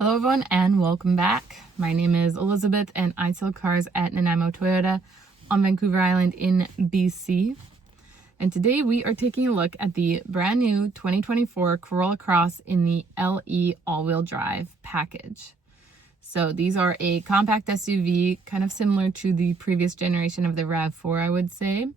Hello everyone and welcome back. My name is Elizabeth and I sell cars at Nanaimo Toyota on Vancouver Island in BC. And today we are taking a look at the brand new 2024 Corolla Cross in the LE all-wheel drive package. So these are a compact SUV, kind of similar to the previous generation of the RAV4, I would say.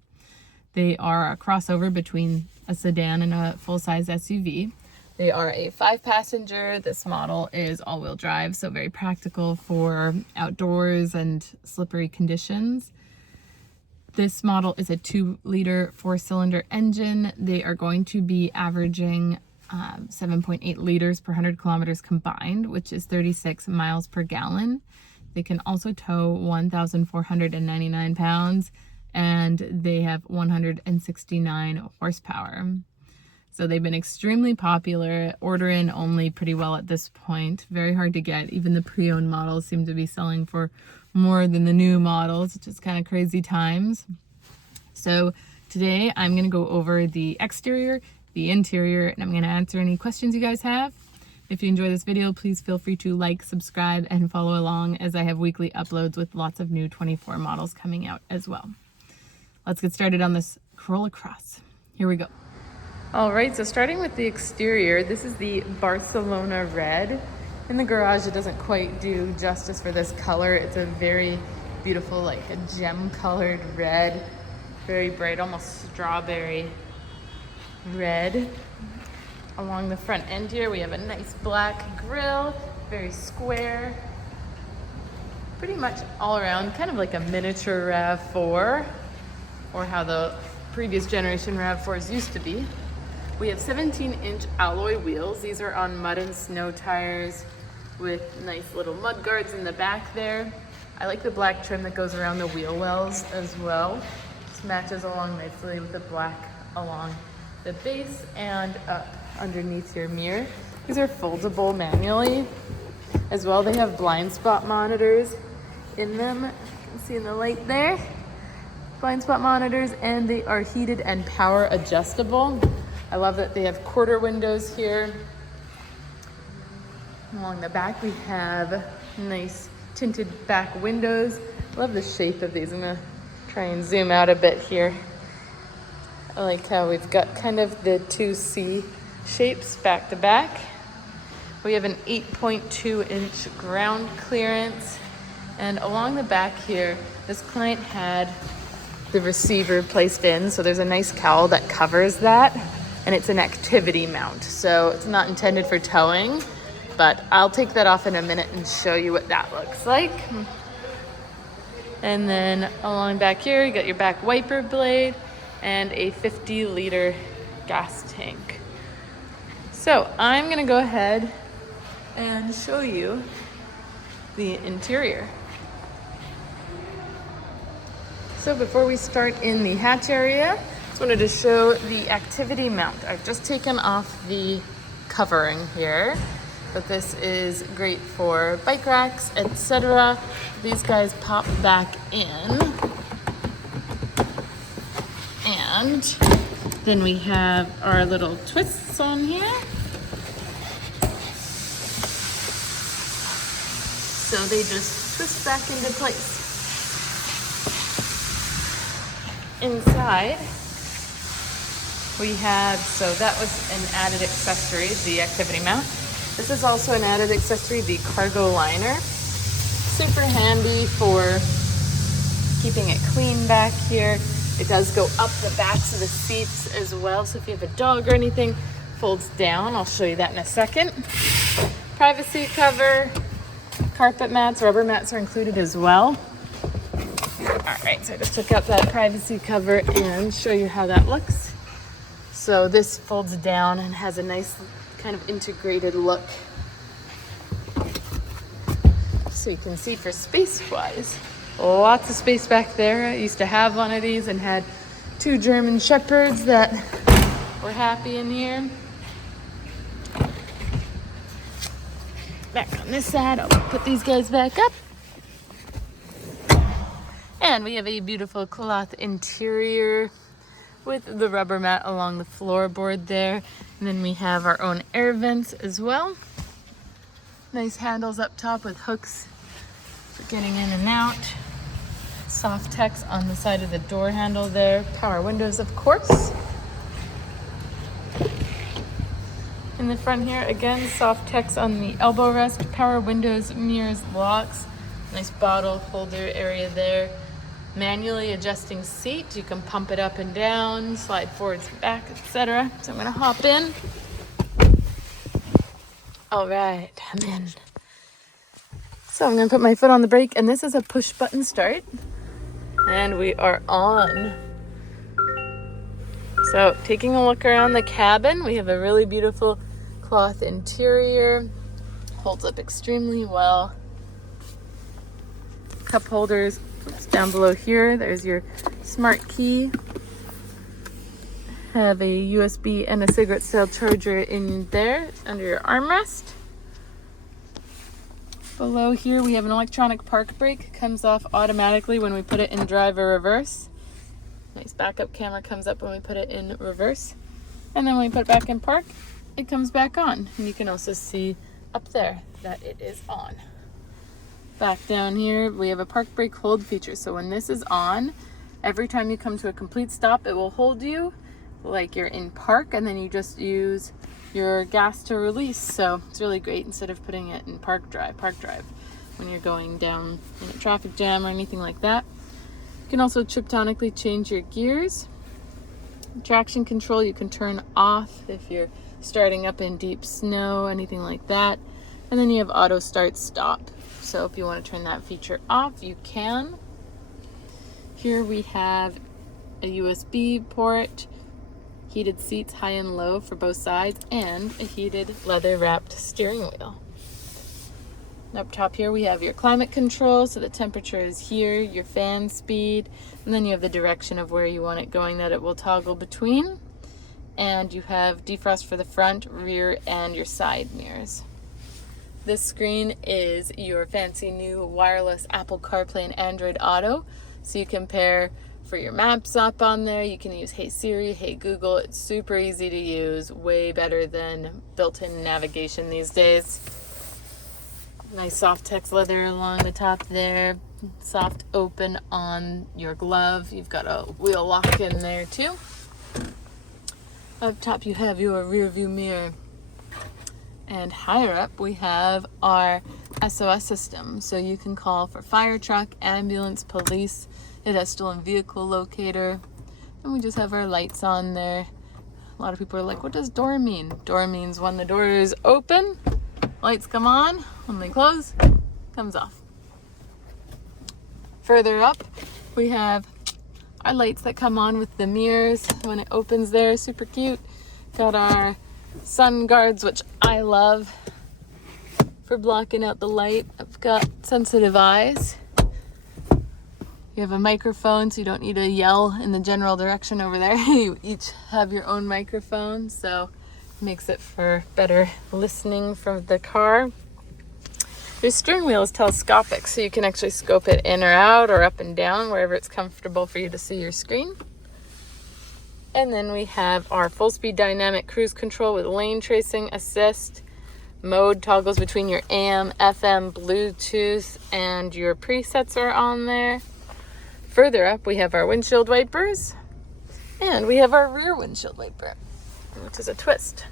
They are a crossover between a sedan and a full-size SUV. They are a 5-passenger. This model is all-wheel drive, so very practical for outdoors and slippery conditions. This model is a 2-liter 4-cylinder engine. They are going to be averaging 7.8 liters per 100 kilometers combined, which is 36 miles per gallon. They can also tow 1,499 pounds, and they have 169 horsepower. So they've been extremely popular, order in only pretty well at this point. Very hard to get. Even the pre-owned models seem to be selling for more than the new models, which is kind of crazy times. So today I'm going to go over the exterior, the interior, and I'm going to answer any questions you guys have. If you enjoy this video, please feel free to like, subscribe, and follow along as I have weekly uploads with lots of new 24 models coming out as well. Let's get started on this Corolla Cross. Here we go. All right, so starting with the exterior, this is the Barcelona red. In the garage, it doesn't quite do justice for this color. It's a very beautiful, like a gem-colored red, very bright, almost strawberry red. Along the front end here, we have a nice black grille, very square. Pretty much all around, kind of like a miniature RAV4, or how the previous generation RAV4s used to be. We have 17-inch alloy wheels. These are on mud and snow tires with nice little mud guards in the back there. I like the black trim that goes around the wheel wells as well. Just matches along nicely with the black along the base and up underneath your mirror. These are foldable manually as well. They have blind spot monitors in them. You can see in the light there. Blind spot monitors, and they are heated and power adjustable. I love that they have quarter windows here. Along the back, we have nice tinted back windows. I love the shape of these. I'm gonna try and zoom out a bit here. I like how we've got kind of the 2C shapes back to back. We have an 8.2-inch ground clearance. And along the back here, this client had the receiver placed in, so there's a nice cowl that covers that. And it's an activity mount, so it's not intended for towing, but I'll take that off in a minute and show you what that looks like. And then along back here, you got your back wiper blade and a 50-liter gas tank. So I'm gonna go ahead and show you the interior. So before we start in the hatch area, wanted to show the activity mount. I've just taken off the covering here, but this is great for bike racks, etc. These guys pop back in. And then we have our little twists on here. So they just twist back into place. Inside, we have, so that was an added accessory, the activity mount. This is also an added accessory, the cargo liner. Super handy for keeping it clean back here. It does go up the backs of the seats as well, so if you have a dog or anything, folds down. I'll show you that in a second. Privacy cover, carpet mats, rubber mats are included as well. All right, so I just took out that privacy cover and show you how that looks. So this folds down and has a nice kind of integrated look. So you can see for space-wise, lots of space back there. I used to have one of these and had 2 German Shepherds that were happy in here. Back on this side, I'll put these guys back up. And we have a beautiful cloth interior with the rubber mat along the floorboard there. And then we have our own air vents as well. Nice handles up top with hooks for getting in and out. Soft text on the side of the door handle there. Power windows, of course. In the front here, again, soft text on the elbow rest. Power windows, mirrors, locks. Nice bottle holder area there. Manually adjusting seat. You can pump it up and down, slide forwards and back, etc. So I'm gonna hop in. All right, I'm in. So I'm gonna put my foot on the brake, and this is a push button start. And we are on. So taking a look around the cabin, we have a really beautiful cloth interior. Holds up extremely well. Cup holders down below here. There's your smart key. Have a USB and a cigarette style charger in there under your armrest. Below here we have an electronic park brake. Comes off automatically when we put it in drive or reverse. Nice backup camera comes up when we put it in reverse. And then when we put it back in park, it comes back on. And you can also see up there that it is on. Back down here, we have a park brake hold feature. So when this is on, every time you come to a complete stop, it will hold you like you're in park, and then you just use your gas to release. So it's really great instead of putting it in park drive when you're going down in a traffic jam or anything like that. You can also triptonically change your gears. Traction control you can turn off if you're starting up in deep snow, anything like that. And then you have auto start stop. So if you want to turn that feature off, you can. Here we have a USB port, heated seats high and low for both sides, and a heated leather wrapped steering wheel. Up top here we have your climate control, so the temperature is here, your fan speed, and then you have the direction of where you want it going that it will toggle between. And you have defrost for the front, rear, and your side mirrors. This screen is your fancy new wireless Apple CarPlay and Android Auto, so you can pair for your maps up on there. You can use Hey Siri, Hey Google. It's super easy to use, way better than built-in navigation these days. Nice soft text leather along the top there. Soft open on your glove. You've got a wheel lock in there too. Up top you have your rear view mirror. And higher up we have our SOS system. So you can call for fire truck, ambulance, police. It has stolen vehicle locator. And we just have our lights on there. A lot of people are like, what does door mean? Door means when the door is open, lights come on. When they close, comes off. Further up, we have our lights that come on with the mirrors when it opens there. Super cute. Got our sun guards, which I love for blocking out the light. I've got sensitive eyes. You have a microphone, so you don't need to yell in the general direction over there. You each have your own microphone, so it makes it for better listening from the car. Your steering wheel is telescopic, so you can actually scope it in or out or up and down, wherever it's comfortable for you to see your screen. And then we have our full speed dynamic cruise control with lane tracing assist. Mode toggles between your AM, FM, Bluetooth, and your presets are on there. Further up, we have our windshield wipers, and we have our rear windshield wiper, which is a twist.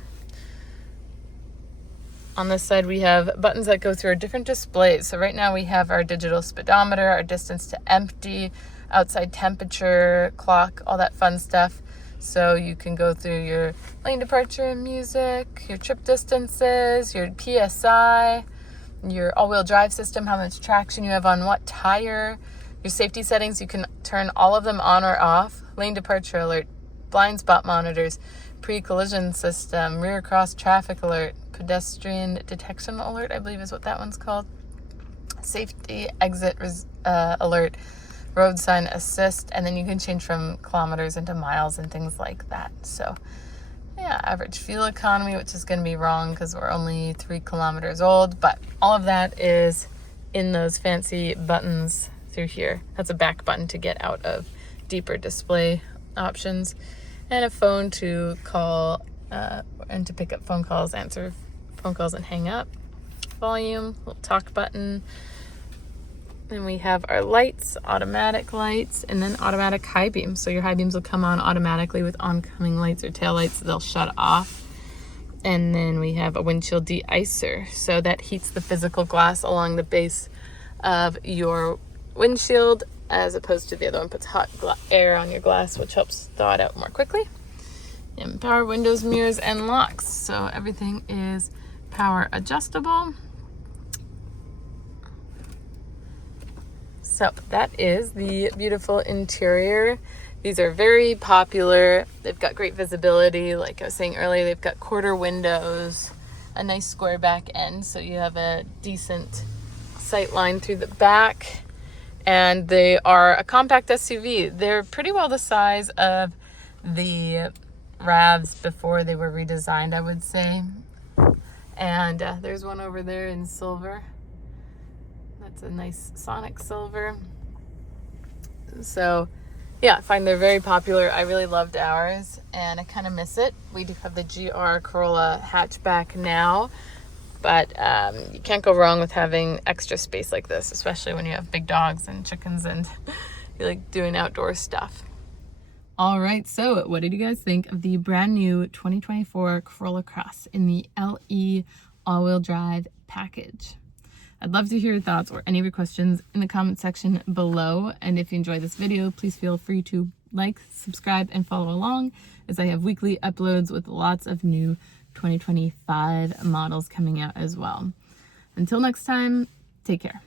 On this side, we have buttons that go through our different displays. So right now we have our digital speedometer, our distance to empty, outside temperature, clock, all that fun stuff. So you can go through your lane departure and music, your trip distances, your PSI, your all-wheel drive system, how much traction you have on what tire, your safety settings. You can turn all of them on or off. Lane departure alert, blind spot monitors, pre-collision system, rear cross traffic alert, pedestrian detection alert, I believe is what that one's called, safety exit alert, road sign assist, and then you can change from kilometers into miles and things like that. So yeah, average fuel economy, which is going to be wrong because we're only 3 kilometers old, but all of that is in those fancy buttons through here. That's a back button to get out of deeper display options, and a phone to call and to pick up phone calls, answer phone calls, and hang up. volume, little talk button. Then we have our lights, automatic lights, and then automatic high beams. So your high beams will come on automatically with oncoming lights or tail lights. They'll shut off. And then we have a windshield de-icer. So that heats the physical glass along the base of your windshield, as opposed to the other one puts hot air on your glass, which helps thaw it out more quickly. And power windows, mirrors, and locks. So everything is power adjustable. So that is the beautiful interior. These are very popular. They've got great visibility. Like I was saying earlier, they've got quarter windows, a nice square back end, so you have a decent sight line through the back. And they are a compact SUV. They're pretty well the size of the RAVs before they were redesigned, I would say. And there's one over there in silver. That's a nice Sonic silver. So yeah, I find they're very popular. I really loved ours and I kind of miss it. We do have the GR Corolla hatchback now, but you can't go wrong with having extra space like this, especially when you have big dogs and chickens and you like doing outdoor stuff. All right, so what did you guys think of the brand new 2024 Corolla Cross in the LE all-wheel drive package? I'd love to hear your thoughts or any of your questions in the comment section below. And if you enjoyed this video, please feel free to like, subscribe, and follow along, as I have weekly uploads with lots of new 2025 models coming out as well. Until next time, take care.